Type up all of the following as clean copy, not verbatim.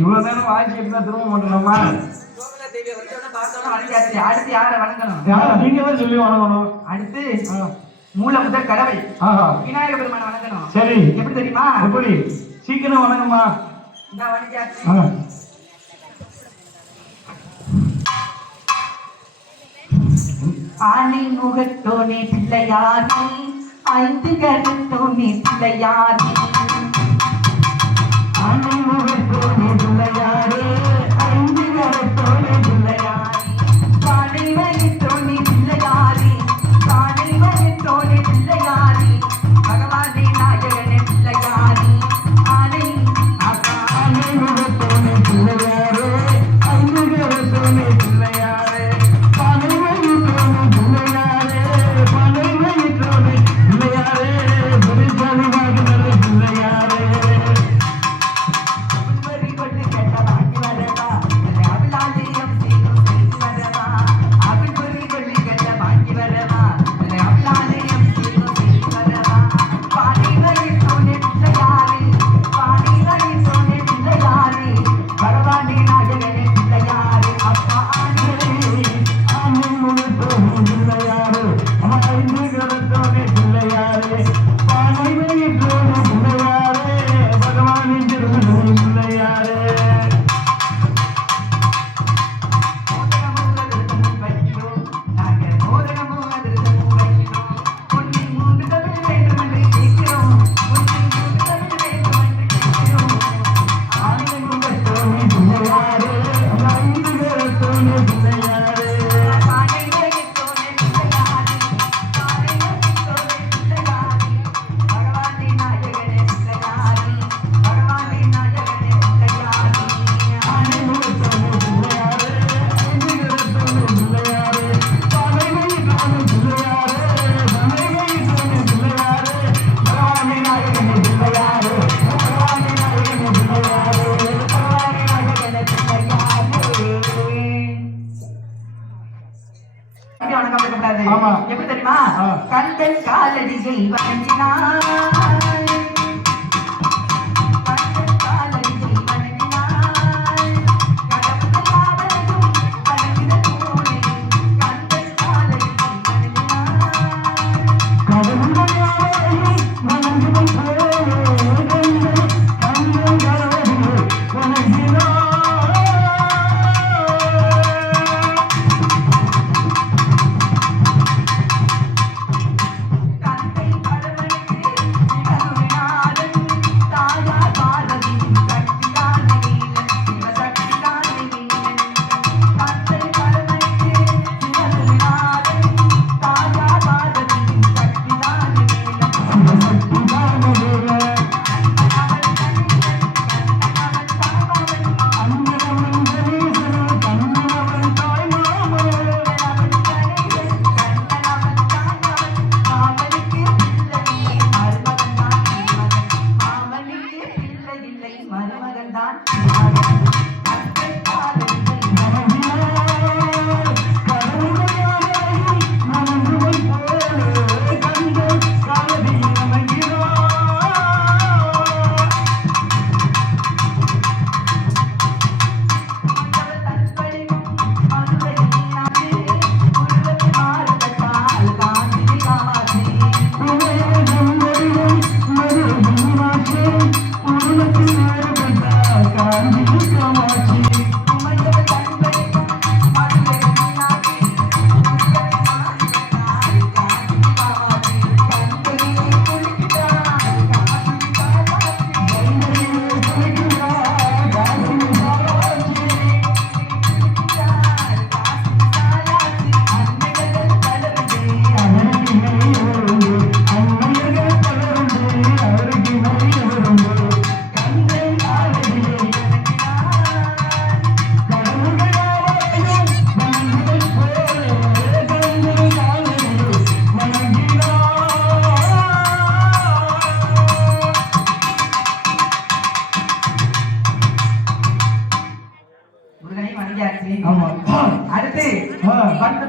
இவ்வளவு நேரம் வாய்ச்சி இருந்தா திரும்ப மாட்டோமா? அடுத்து யார வணங்கணும்? நீங்க தான் சொல்லி வணங்கணும். அடுத்து மூல முதல் கடவுள் விநாயக பெருமான வணங்கணும். சரி, எப்படி தெரியுமா? எப்படி? சீக்கிரம் வணங்குமா. ஆனை முகத்தோனே பிள்ளையானே, ஐந்து கருத்தோனே பிள்ளையானே, ஆனை முகத்தோனே பிள்ளையாரே, ஐந்து கருத்தோனே பிள்ளையாரே, காலை வலித்தோனே பிள்ளையாரே, காலை வலித்தோனே பிள்ளையாரே, பகவானே நாயகனே பிள்ளையாரே, ஆனை ஆனை முகத்தோனே பிள்ளையாரே, ஐந்து கருத்தோனே பிள்ளையாரே, காலை வலித்தோனே பிள்ளையாரே, பனை வலித்தோனே பிள்ளையாரே, பெருசாலி வாங்கினது பிள்ளையாரே, எப்படி தெரியுமா? கண்கள் காலடியை வணங்கினார்,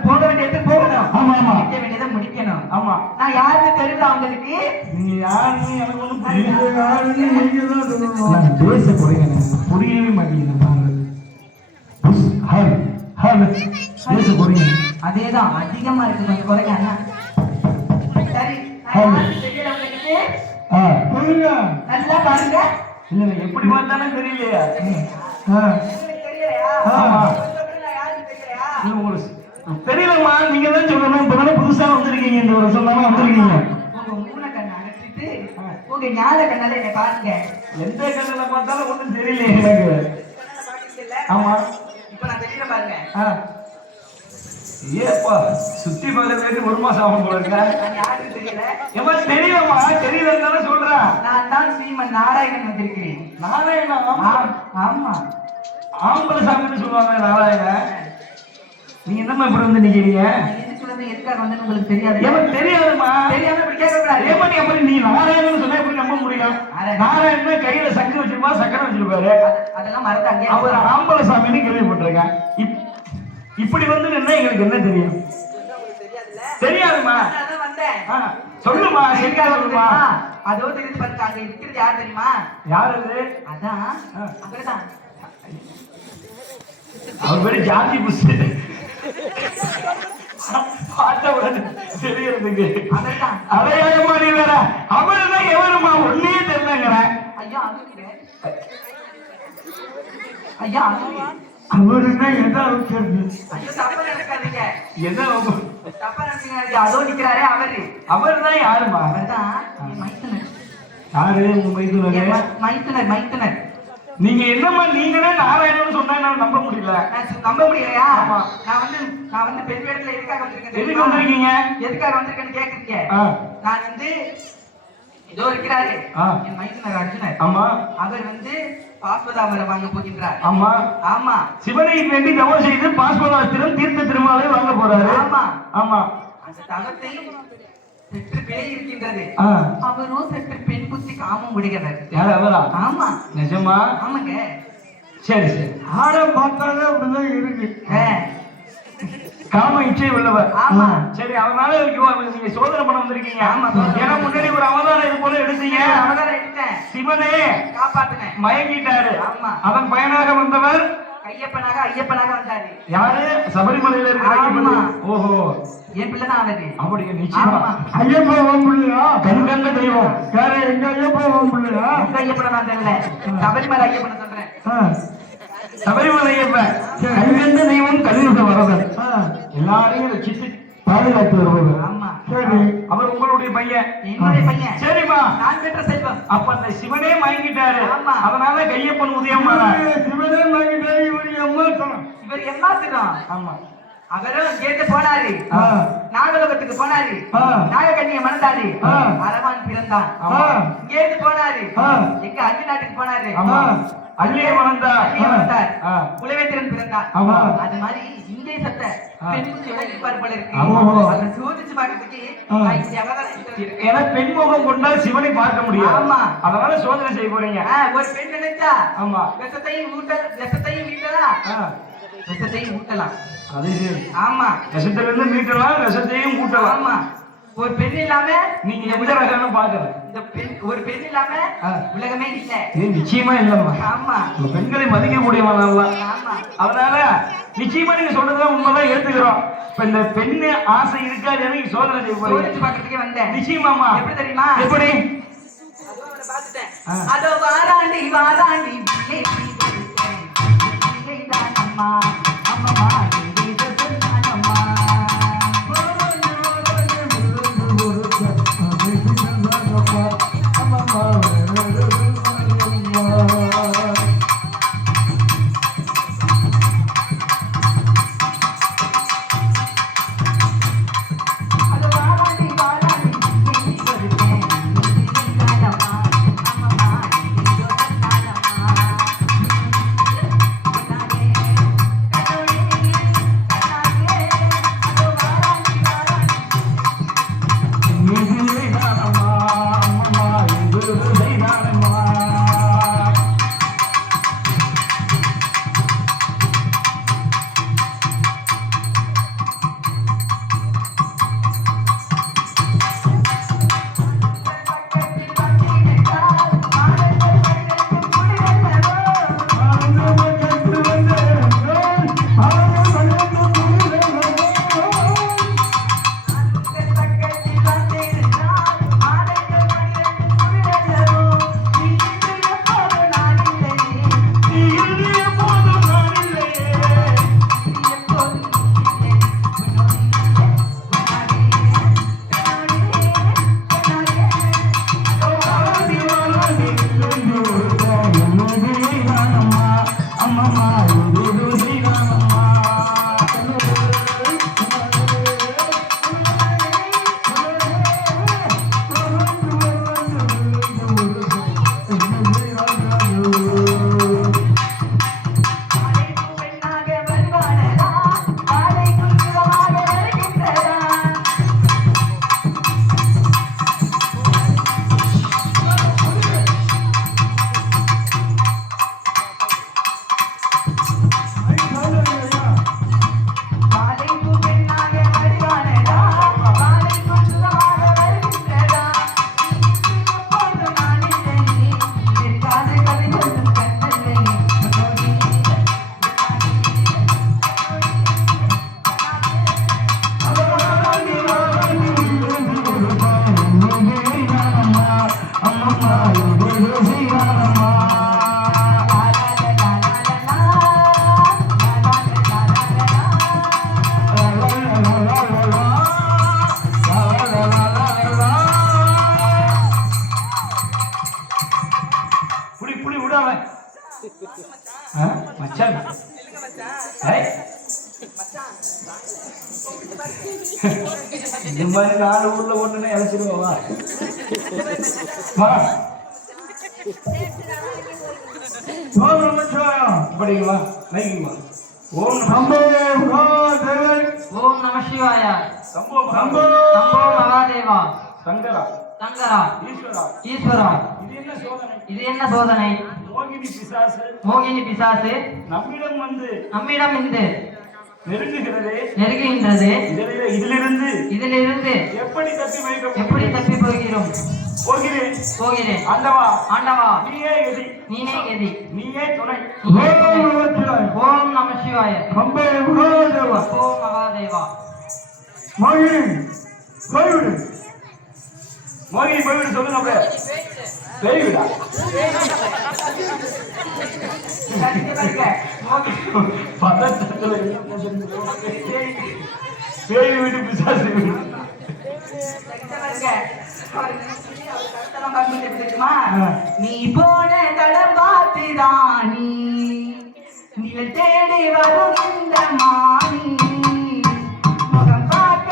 போக வேண்டியது போகணும். ஆமா ஆமா, முடிக்க வேண்டியதை முடிக்கணும். ஆமா, நான் யாருன்னு தெரியல அவங்களுக்கு. நீ யாருன்னு எனக்கு ஒண்ணு நான் பேச போறேன் புரியவே மாட்டேங்குது பேச போறீங்க அதேதான் அதிகமா இருக்கு கொஞ்சம் குறைங்க அண்ணா சரி நல்லா பாருங்க இல்ல எப்படி பார்த்தாலும் தெரியலையா தெரியலம்மா நீங்க தான் சொல்லணும் இப்பதானே புதுசா வந்திருக்கீங்க இந்த ஒரு சொல்லாம வந்திருக்கீங்க உங்க மூல கண்ணை அகற்றிட்டு உங்க ஞான கண்ணால என்னை பாருங்க எந்த கண்ணுல பார்த்தாலும் ஒண்ணும் தெரியலையே எனக்கு ஆமா இப்ப நான் தெரியல பாருங்க ஏப்பா சுத்தி பார்க்கறதுக்கு ஒரு மாசம் ஆகும் போல இருக்க யாருக்கு தெரியல ஏமா தெரியலம்மா தெரியலன்னு சொல்றேன் நான் தான் ஸ்ரீமன் நாராயணன் வந்திருக்கிறேன் நாராயணா ஆமா ஆம்பளை சாமின்னு சொல்லுவாங்க நாராயணன் நீங்க என்னம்மா இப்படி வந்து நிக்கிறீங்க எதுக்காக வந்து உங்களுக்கு தெரியாது எனக்கு தெரியாதுமா தெரியாம இப்படி கேட்கக்கூடாது ஏமா நீ அப்படி நீ நாராயணன் சொன்னா எப்படி நம்ப முடியும் நாராயணன் கையில சங்கு வச்சிருப்பா சக்கரம் வச்சிருப்பாரு அதெல்லாம் மறந்தாங்க அவர் ஆம்பளை சாமின்னு கேள்விப்பட்டிருக்கேன் இப்படி வந்து என்ன எங்களுக்கு என்ன தெரியும் தெரியாதுமா சொல்லுமா சரியா சொல்லுமா அதோ தெரிஞ்சு பாருங்க அங்க இருக்கிறது யார் தெரியுமா யாரு அது அதான் அவர்தான் அவர் பேரு ஜாதி புஷ் பார்த்த உடனே தெரியறதுக்கு அடையாளமா நீ வேற அவருதான் எவருமா ஒன்னே தெரியலங்கிற ஐயா ஐயா அவருன்னா என்ன அவசரம் என்ன தப்பா நினைக்காதீங்க அதோ நிக்கிறாரே அவர்தான் யாருமா அவர்தான் மைத்துனர் யாரு உங்க மைத்துனர் மைத்துனர் நீங்க என்னம்மா நீங்களே நாராயணன் சொன்னா என்னால நம்ப முடியல நம்ப முடியலையா நான் வந்து பெண் இடத்துல எதுக்காக வந்திருக்கேன் எதுக்கு வந்திருக்கீங்க எதுக்காக வந்திருக்கேன்னு கேக்குறீங்க நான் வந்து இதோ இருக்கிறாரு என் மைத்துனர் அர்ஜுனர் ஆமா அவர் வந்து பாஸ்பதாமரை வாங்க போகின்றார் ஆமா ஆமா சிவனை வேண்டி தவம் செய்து பாஸ்பதாஸ்திரம் தீர்த்த திருமாலை வாங்க போறாரு ஆமா ஆமா அந்த தவத்தை சற்று பிழை இருக்கின்றது அவரோ சற்று பெண் புத்தி காமம் முடிகிறார் யார் அவரா ஆமா நிஜமா ஆமாங்க சரி சரி ஆடம் பார்த்தாலே அப்படிதான் இருக்கு காம இச்சை உள்ளவர் ஆமா சரி அதனால நீங்க சோதனை பண்ண வந்திருக்கீங்க ஆமா ஏன்னா முன்னாடி ஒரு அவதாரம் இது போல எடுத்தீங்க அவதாரம் எடுத்தேன் சிவனே காப்பாத்துனேன் மயங்கிட்டாரு ஆமா அதன் பயனாக வந்தவர் ஐயப்பனாக வந்தாரு யாரு சபரிமலையில இருக்கிற ஐயப்பன் ஓஹோ என் பிள்ளைதான் அவரு அப்படியே நிச்சயமா ஐயப்பன் பிள்ளையா கண்கண்ட தெய்வம் யாரு எங்க ஐயப்பன் பிள்ளையா எங்க ஐயப்பன நான் தெரியல சபரிமலை ஐயப்பன சொல்றேன் சபரிமலை ஐயப்பன் கண்கண்ட தெய்வம் கலியுக வரதன் எல்லாரையும் ரட்சித்து பாதுகாத்து வருவார் ஆமா சரி அவர் உங்களுடைய பையன் என்னுடைய பையன் சரிமா நான் பெற்ற செல்வம் அப்ப அந்த சிவனே மயங்கிட்டாரு ஆமா அதனால கையப்பன் உதயம் சிவனே மயங்கிட்டாரு இவர் என்ன செய்யணும் ஆமா அவரும் கேட்டு போனாரு நாகலோகத்துக்கு போனாரு நாகக்கண்ணியை மணந்தாரு அரவான் பிறந்தான் கேட்டு போனாரு எங்க அள்ளி நாட்டுக்கு போனாரு அள்ளியே மணந்தார் குலவேந்திரன் பிறந்தார் அது மாதிரி இங்கே சத்த பெண் பார்ப்பல இருக்கு அதை சோதிச்சு பார்க்கறதுக்கு ஏன்னா பெண் முகம் கொண்டால் சிவனை பார்க்க முடியும் ஆமா அதனால சோதனை செய்ய போறீங்க ஒரு பெண் நினைச்சா ஆமா விஷத்தையும் வீட்டலாம் விஷத்தையும் ஊட்டலாம் அது ஆமா விஷத்துல இருந்து மீட்டலாம் விஷத்தையும் கூட்டலாம் ஆமா ஒரு பெண் இல்லாம நீங்க எந்த ரகம்னு பாக்குறேன் இந்த பெண் ஒரு பெண் இல்லாம உலகமே இல்ல இது நிச்சயமா இல்லம்மா ஆமா பெண்களை மதிக்க கூடியவன் ஆமா அதனால நிச்சயமா நீங்க சொல்றதுதான் உண்மைதான் ஏத்துக்கிறோம் இப்ப இந்த பெண்ணு ஆசை இருக்காது நீங்க சோதனை செய்ய சோதிச்சு பாக்கிறதுக்கே வந்தேன் நிச்சயமாமா எப்படி தெரியுமா எப்படி பாத்துட்டேன் அதோ வாராண்டி அம்மா அம்மா அவன் மச்சான் இந்த மாதிரி 4 ஊர்ல ஒண்ணுன்னு இழைச்சிருவா ஓம் நமச்சிவாயம் படிங்களா நைக்குமா ஓம் சம்போ ஓம் நம சிவாய சம்போ சம்போ மகாதேவா சங்கரா சங்கரா ஈஸ்வரா ஈஸ்வரா இது என்ன சோதனை மோகினி பிசாசு நம்மிடம் வந்து நெருங்குகின்றது இதிலிருந்து எப்படி தப்பி போகிறோம் போகிறேன் ஆண்டவா நீயே கதி நீயே துணை ஓம் நம சிவாய சம்போ மகாதேவா மோகினி போய்விடு சொல்லுங்க பேய்விடா பதட்டத்துல பேய் வீட்டு பிசாசு நீ போன தடம் பார்த்துதானி நீ தேடி வருகின்ற மாணி முகம் பார்க்க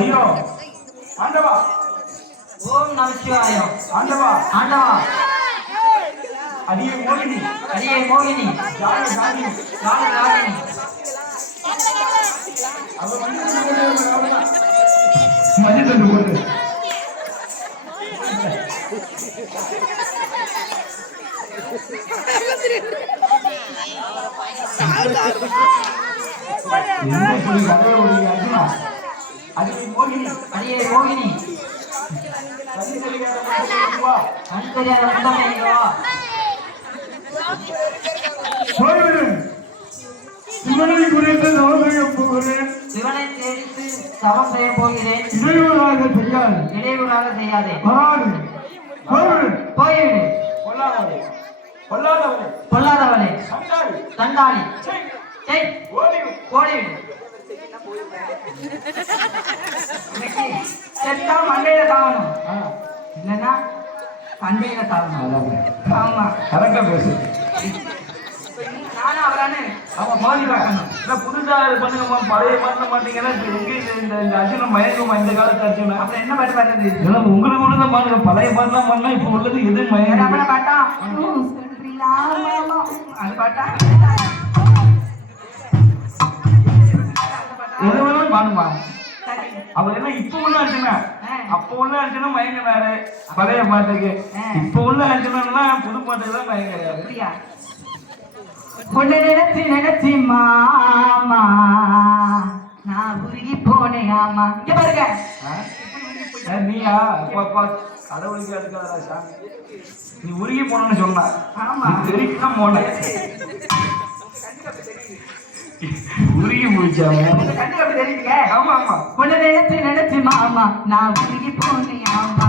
ஐயோ ஆண்டவா ஓம் நம சிவாய ஆண்டவா ஆண்டவா அடியே மோகினி ஜானி அவ மஞ்சள் போடு அடியே மோகினி சிவனை குறித்து தவம் செய்ய போகிறேன். சிவனை தேடித்து தவம் செய்ய போகிறேன். இடையூறாக செய்யாதே. போய்விடு. பொல்லாதவளே தண்டாளி ஓடிவிடு. செத்தா மண்டையில சாகணும், இல்லைன்னா சண்டையில சாகணும். ஆமா கரெக்டா பேசு. நானும் அவரானு அவன் மோதி பார்க்கணும். புதுசா இது பண்ணுங்க, பழைய பண்ண மாட்டீங்கன்னா இந்த அர்ஜுனம் மயங்குமா இந்த காலத்து அர்ஜுனம்? அப்புறம் என்ன பாட்டு பாடுறது? உங்களுக்கு உள்ளதான் பாருங்க, பழைய பாட்டுலாம் பண்ணா இப்ப உள்ளது எது மயங்க பாட்டா அது பாட்டா எது வேணாலும் பாடுமா. அவர் என்ன இப்ப உள்ள அர்ஜுனா, அப்ப உள்ள அர்ஜுனா மயங்கினாரு பழைய பாட்டுக்கு. இப்ப உள்ள அர்ஜுனா புது பாட்டுக்கு தான் மயங்கிறாரு. உன்னை நினைச்சு மாமா ஆமா இங்க பாருங்க நீயா அப்பா கடவுளுக்கு எடுக்காதடா சாமி நீ உருகி போனன்னு சொன்னா ஆமா தெரிவிக்காம போன உருகி முடிச்சாங்க கண்டிப்பா அப்படி தெரியுங்க ஆமா ஆமா உன்னை நினைச்சு மாமா நான் உருகி போனேன் ஆமா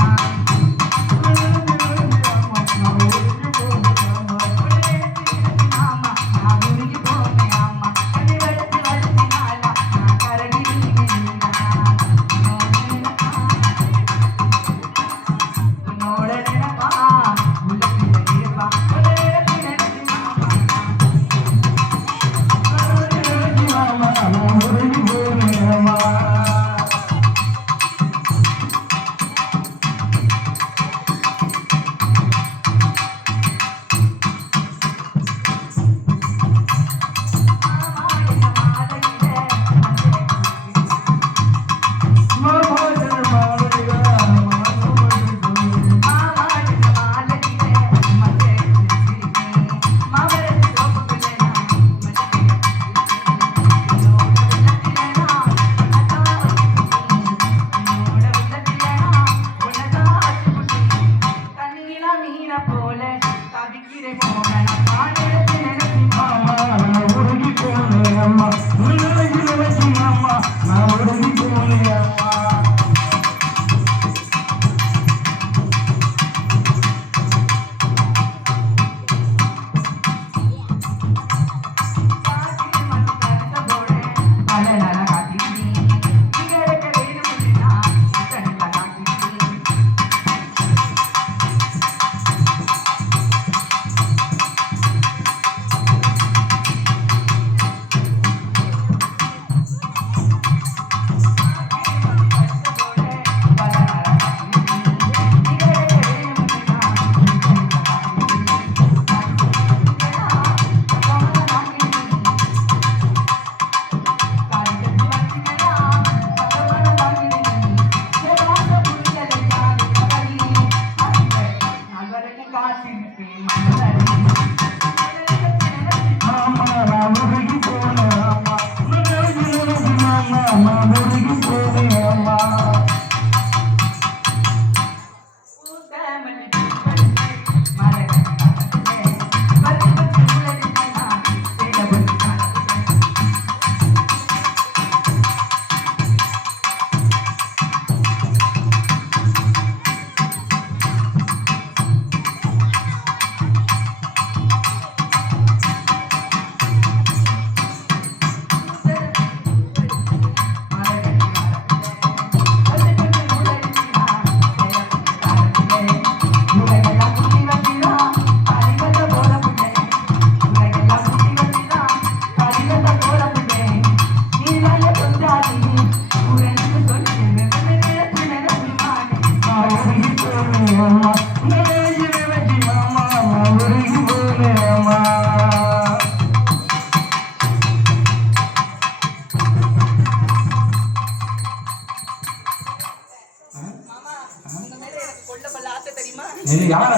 யார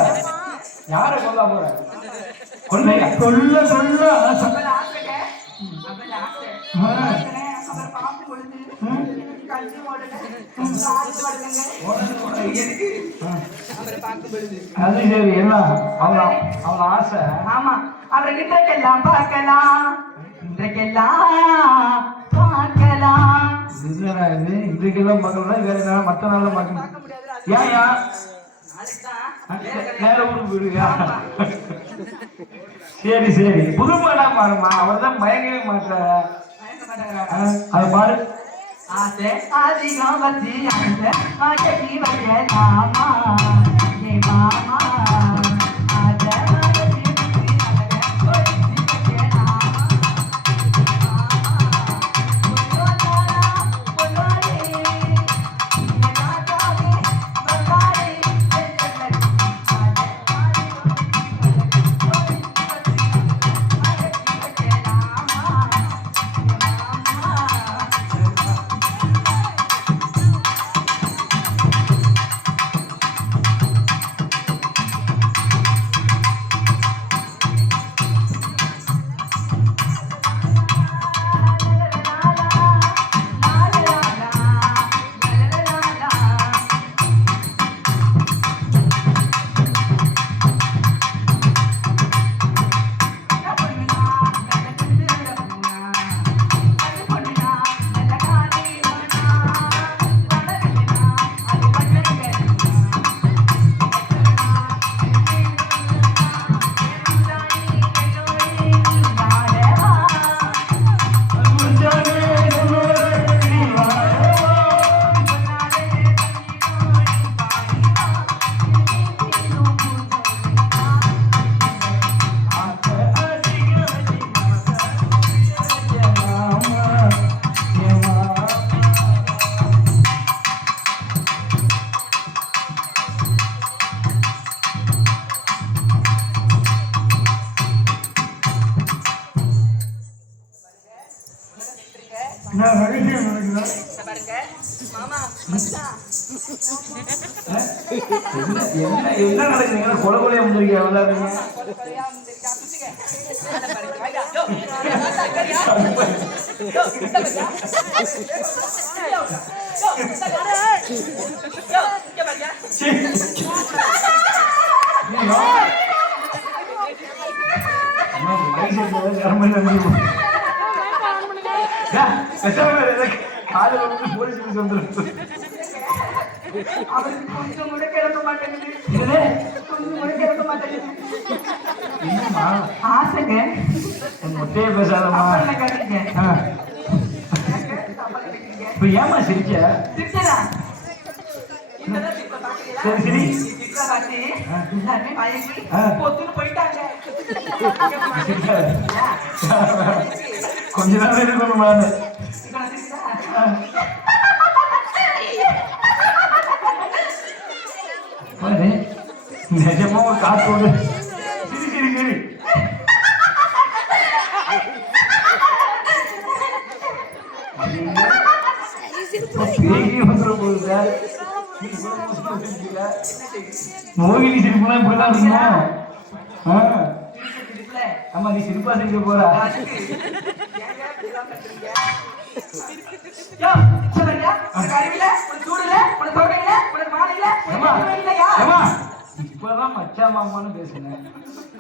யார கொல்ல போற கொல்லையா கொல்ல கொல்ல அது சரி என்ன அவள ஆசை ஆமா அவரை இன்றைக்கெல்லாம் பார்க்கலாம் இன்றைக்கெல்லாம் பார்க்கலாம் இன்றைக்கெல்லாம் பார்க்கலாம் வேற நாள் மற்ற நாள்ல பார்க்க ஏயா வேற ஊருக்கு போயிடுவியா சரி சரி புது பாடா பாருமா அவர் தான் மயங்கவே மாட்டார அது பாரு ஆசை அதிகம் வச்சு அந்த மாட்டி வைக்கலாமா ஏ மாமா பாருங்க மாமா மச்சான் என்ன நடக்குதுங்க? கொலை கொலையா வந்திருக்கீங்க விளையாடுறீங்க. கொலையா வந்திருக்கா சுத்துங்க அத பாருங்க வாயா யோ கரியா யோ இந்த பச்சா யோ இங்க பாருங்க அம்மா மைசூர்ல கர்மல வந்து காலையில வந்து போலீஸ் வந்துருக்கு. அவருக்கு கொஞ்சம் கூட கிளம்ப மாட்டேங்குது. கொஞ்சம் கூட கிளம்ப மாட்டேங்குது. என்னம்மா ஆசைங்க மொட்டையே பேசாதம்மா. இப்ப ஏமா சிரிச்ச? சிரிச்சதா? சரி சரி எல்லாருமே மயங்கி பொத்துன்னு போயிட்டாங்க. கொஞ்ச நாள் இருக்கணும் நானு. நிஜமா ஒரு காத்தோடு சிரி சிரி சிரி. மோகினி சிரிப்புலாம் இப்படிதான் இருக்குமா? ஆமா நீ சிரிப்பா சிரிக்க போற. இப்பதான் மச்சா மாமான்னு பேசுனேன்,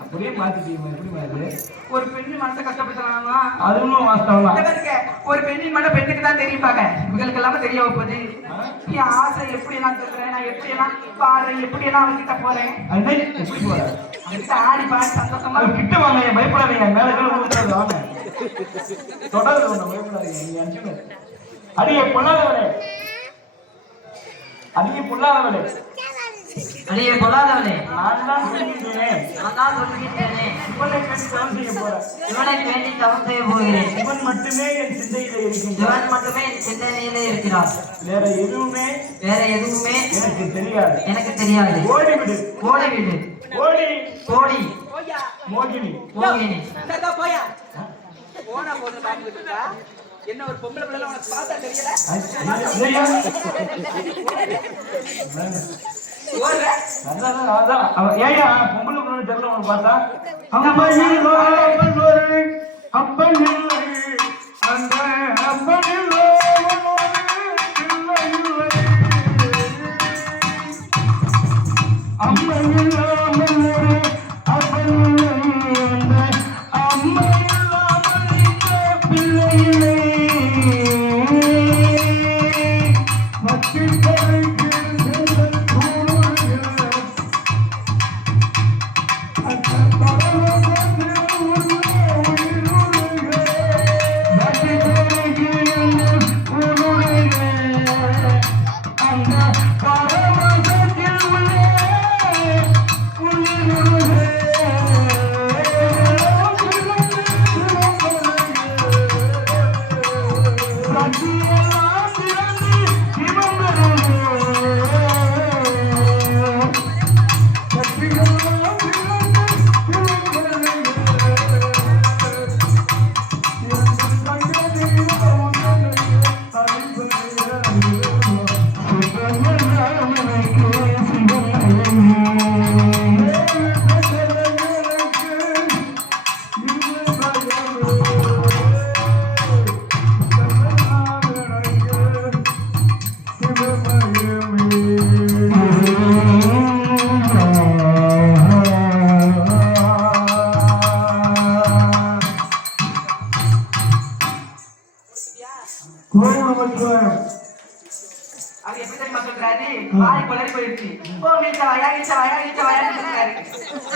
அப்படியே மாத்திட்டீங்க. எப்படி மாதிரி ஒரு பெண்ணு மனசை கஷ்டப்படுத்தலாமா? அதுவும் வாஸ்தவம் தான். ஒரு பெண்ணின் மன பெண்ணுக்கு தான் தெரியும் பாக்க, இவங்களுக்கு எல்லாமே தெரிய போகுது. என் ஆசை எப்படி எல்லாம் சொல்றேன், நான் எப்படி எல்லாம் பாடுறேன், எப்படி எல்லாம் அவங்ககிட்ட போறேன். எப்படி போற? அவங்ககிட்ட ஆடி பாடி சந்தோஷமா கிட்ட வாங்க, பயப்படாதீங்க. மேல வாங்க தொடர்ந்து பயப்படாதீங்க. நீங்க அனுப்பிச்சு அடியே பொல்லாதவனே, அடியே பொல்லாதவனே, அடியே பொல்லாதவனே, நான் தான் சொல்லிட்டேனே, இவனை கண்டு தவம் செய்ய போறேன். இவனை வேண்டி தவம் செய்ய போகிறேன். இவன் மட்டுமே என் சிந்தையிலே இருக்கின்றான். இவன் மட்டுமே என் சிந்தனையிலே இருக்கிறான். வேற எதுவுமே எனக்கு தெரியாது. எனக்கு தெரியாது. ஓடிவிடு, ஓடிவிடு, ஓடி ஓடி மோகினி மோகினி. போயா போனா போன பாத்துட்டு இருக்கா. என்ன ஒரு பொம்பளை பிள்ளை உனக்கு பார்த்தா தெரியல? ஏயா பொம்பளை பிள்ளை தெரியல உனக்கு பார்த்தா?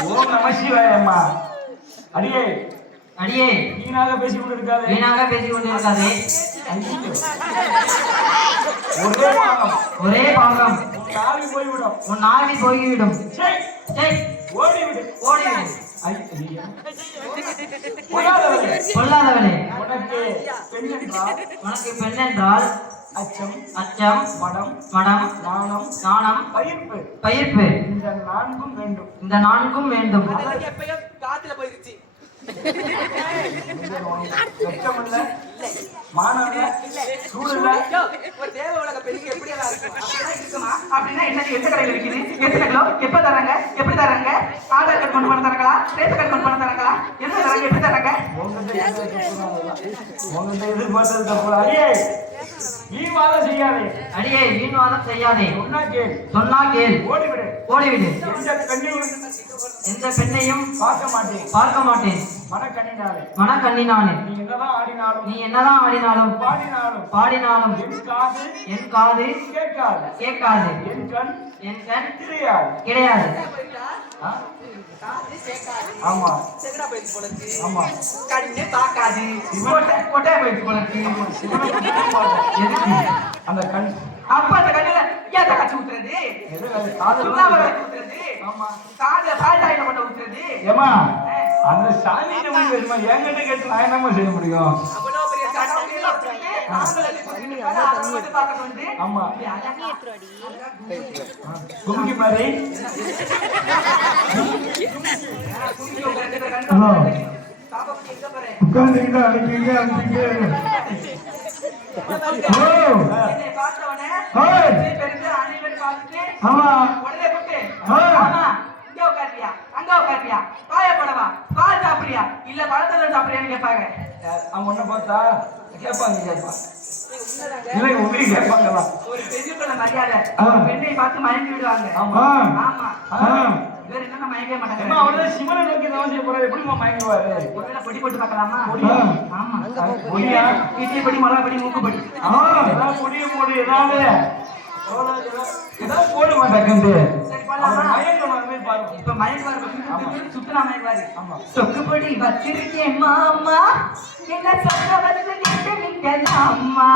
ஓம் நம சிவாயம்மா. அடியே அடியே வீணாக பேசிக் கொண்டிருக்காதே, வீணாக பேசிக் கொண்டிருக்காதே. ஒரே பாகம், ஒரே பாகம். உன் ஆவி போய்விடும், உன் ஆவி போய்விடும். ஓடிவிடு, ஓடிவிடு. பொல்லாதவனே, உனக்கு பெண் என்றால் அச்சம், அச்சம், மடம், மடம், நாணம், நாணம், பயிர்ப்பு, பயிர்ப்பு. இந்த நான்கும் வேண்டும். இந்த நான்கும் வேண்டும். எப்பயும் காத்துல போயிருச்சு. வெட்கமல்ல, மானம் இல்ல, சூடு இல்ல. ஒரு தேவ உலக பெண்ணுக்கு எப்படி எல்லாம் இருக்கும் அப்படிலாம் இருக்குமா? அப்படின்னா என்ன எந்த கடையில் இருக்குது, எத்தனை கிலோ, எப்ப தராங்க, எப்படி தராங்க, ஆதார் கார்டு கொண்டு பண்ண தராங்களா, ரேஷன் கார்டு கொண்டு பண்ண தராங்களா, என்ன தராங்க, எப்படி தராங்க? உங்ககிட்ட எதிர்பார்த்தது தப்பு. அடியே வீண்வாதம் செய்யாதே. அடியே வீண்வாதம் செய்யாதே. சொன்னா கேள். சொன்னா கேள். ஓடிவிடு. ஓடிவிடு. எந்த பெண்ணையும் எந்த பெண்ணையும் பார்க்க மாட்டேன். மனக்கண்ணினாலே. மனக்கண்ணினாலே. நீ என்னதான் ஆடினாலும், நீ என்னதான் ஆடினாலும், பாடினாலும் என் காது கேட்காது. என் கண் கிடையாது. ஆமா ஆமா கண்ணு பார்க்காது. கொட்டையா போயிடுச்சு போல இருக்கு. அந்த கண் அப்ப அந்த கண்ணுல ஏன் காய்ச்சி ஊத்துறது, ஊத்துறது, காதுல பால்டாயில கொண்டு ஊத்துறது. ஏமா அந்த சாமி தெரியுமா, என்கிட்ட கேட்டு நான் என்னமா செய்ய முடியும்? அவ்வளவு பெரிய கடவுளே வச்சிருக்கு. ஆமா கும்கி மாதிரி உட்கார்ந்து அழைக்கீங்க ஆமா இல்ல பழத்தை சாப்பிடுறியான்னு கேட்பாங்க. அவங்க ஒண்ணு பார்த்தா கேட்பாங்க. இல்லை உங்களுக்கு கேட்பாங்களா? ஒரு பெண்ணுக்குள்ள மரியாதை. பெண்ணை பார்த்து மயங்கி விடுவாங்க. ஆமா ஆமா வேற என்ன மயங்கவே மாட்டாங்க. அவரே சிவனை நோக்கி தவம் செய்ய போறாரு, எப்படிமா மயங்குவாரு? ஒருவேளை பொடி போட்டு பார்க்கலாமா? ஆமா பொடியா, இட்லி பொடி, மிளகா பொடி, மூக்கு பொடி. ஏதாவது பொடியை போடு, ஏதாவது போட மாட்டாங்க. சரி பண்ணலாமா? இப்ப மயங்குவாரு, சுத்தனா மயங்குவாரு. சொக்கு பொடி வச்சிருக்கேன் மாமா, என்ன சொல்ல வந்து கேட்க அம்மா,